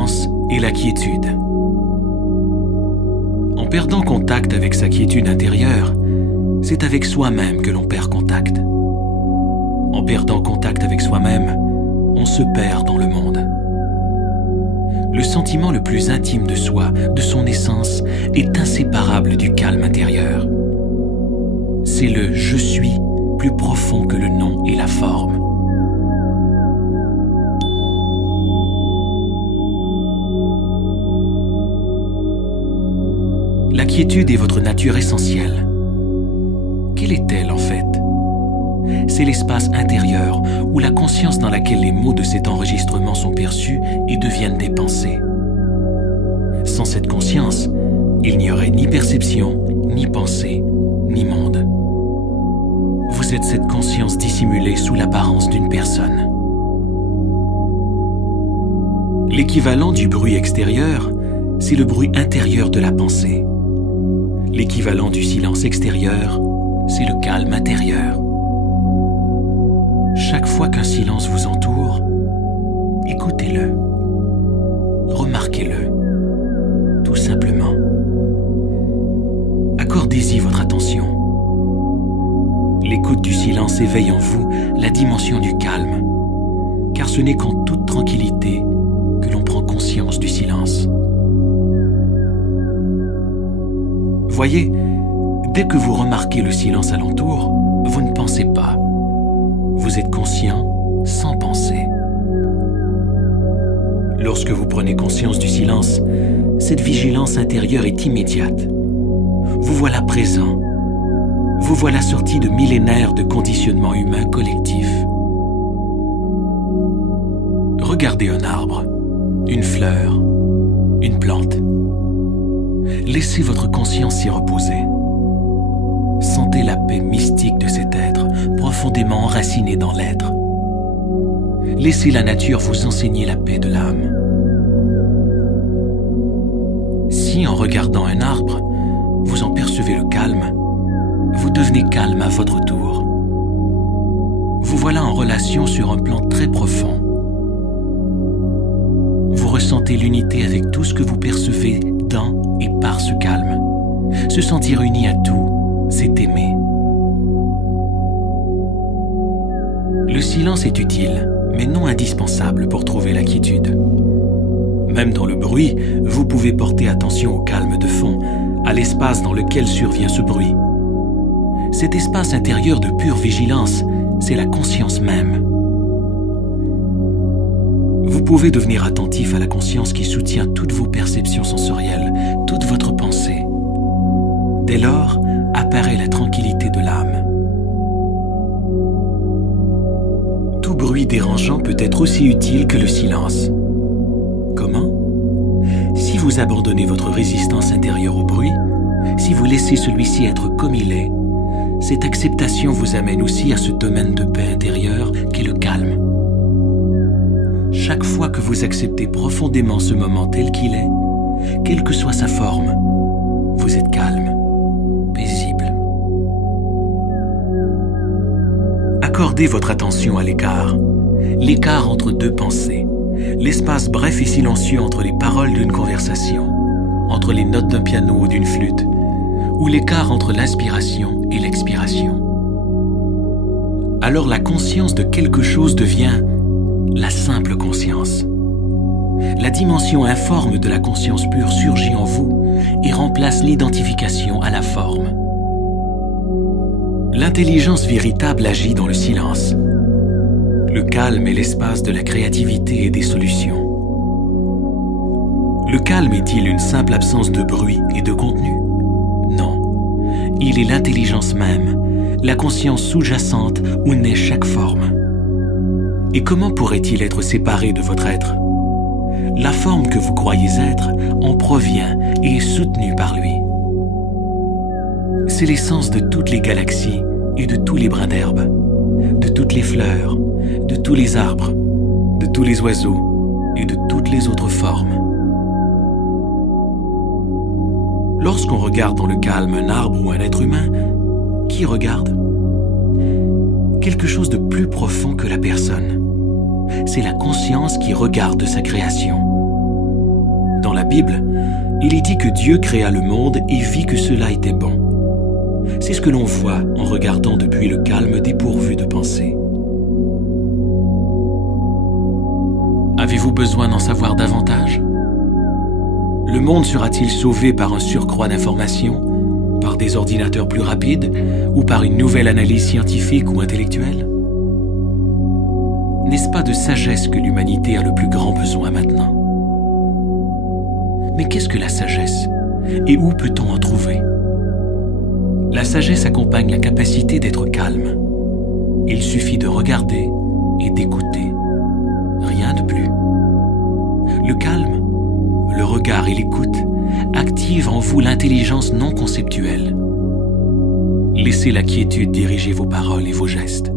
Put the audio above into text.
silence et la quiétude. En perdant contact avec sa quiétude intérieure, c'est avec soi-même que l'on perd contact. En perdant contact avec soi-même, on se perd dans le monde. Le sentiment le plus intime de soi, de son essence, est inséparable du calme intérieur. C'est le « je suis » plus profond que le nom et la forme. La quiétude est votre nature essentielle. Quelle est-elle en fait? C'est l'espace intérieur où la conscience dans laquelle les mots de cet enregistrement sont perçus et deviennent des pensées. Sans cette conscience, il n'y aurait ni perception, ni pensée, ni monde. Vous êtes cette conscience dissimulée sous l'apparence d'une personne. L'équivalent du bruit extérieur, c'est le bruit intérieur de la pensée. L'équivalent du silence extérieur, c'est le calme intérieur. Chaque fois qu'un silence vous entoure, écoutez-le, remarquez-le, tout simplement. Accordez-y votre attention. L'écoute du silence éveille en vous la dimension du calme, car ce n'est qu'en toute tranquillité que l'on prend conscience du silence. Voyez, dès que vous remarquez le silence alentour, vous ne pensez pas. Vous êtes conscient sans penser. Lorsque vous prenez conscience du silence, cette vigilance intérieure est immédiate. Vous voilà présent. Vous voilà sorti de millénaires de conditionnement humain collectif. Regardez un arbre, une fleur, une plante. Laissez votre conscience s'y reposer. Sentez la paix mystique de cet être, profondément enraciné dans l'être. Laissez la nature vous enseigner la paix de l'âme. Si en regardant un arbre, vous en percevez le calme, vous devenez calme à votre tour. Vous voilà en relation sur un plan très profond. Vous ressentez l'unité avec tout ce que vous percevez dans et par ce calme. Se sentir uni à tout, c'est aimer. Le silence est utile, mais non indispensable pour trouver la quiétude. Même dans le bruit, vous pouvez porter attention au calme de fond, à l'espace dans lequel survient ce bruit. Cet espace intérieur de pure vigilance, c'est la conscience même. Vous pouvez devenir attentif à la conscience qui soutient toutes vos perceptions sensorielles, toute votre pensée. Dès lors, apparaît la tranquillité de l'âme. Tout bruit dérangeant peut être aussi utile que le silence. Comment? Si vous abandonnez votre résistance intérieure au bruit, si vous laissez celui-ci être comme il est, cette acceptation vous amène aussi à ce domaine de paix intérieure qu'est le calme. Chaque fois que vous acceptez profondément ce moment tel qu'il est, quelle que soit sa forme, vous êtes calme, paisible. Accordez votre attention à l'écart entre deux pensées, l'espace bref et silencieux entre les paroles d'une conversation, entre les notes d'un piano ou d'une flûte, ou l'écart entre l'inspiration et l'expiration. Alors la conscience de quelque chose devient la simple conscience. La dimension informe de la conscience pure surgit en vous et remplace l'identification à la forme. L'intelligence véritable agit dans le silence. Le calme est l'espace de la créativité et des solutions. Le calme est-il une simple absence de bruit et de contenu? Non. Il est l'intelligence même, la conscience sous-jacente où naît chaque forme. Et comment pourrait-il être séparé de votre être? La forme que vous croyez être en provient et est soutenue par lui. C'est l'essence de toutes les galaxies et de tous les brins d'herbe, de toutes les fleurs, de tous les arbres, de tous les oiseaux et de toutes les autres formes. Lorsqu'on regarde dans le calme un arbre ou un être humain, qui regarde? Quelque chose de plus profond que la personne. C'est la conscience qui regarde sa création. Dans la Bible, il est dit que Dieu créa le monde et vit que cela était bon. C'est ce que l'on voit en regardant depuis le calme dépourvu de pensée. Avez-vous besoin d'en savoir davantage? Le monde sera-t-il sauvé par un surcroît d'informations, par des ordinateurs plus rapides ou par une nouvelle analyse scientifique ou intellectuelle? N'est-ce pas de sagesse que l'humanité a le plus grand besoin maintenant? Mais qu'est-ce que la sagesse? Et où peut-on en trouver? La sagesse accompagne la capacité d'être calme. Il suffit de regarder et d'écouter. Rien de plus. Le calme, le regard et l'écoute activent en vous l'intelligence non conceptuelle. Laissez la quiétude diriger vos paroles et vos gestes.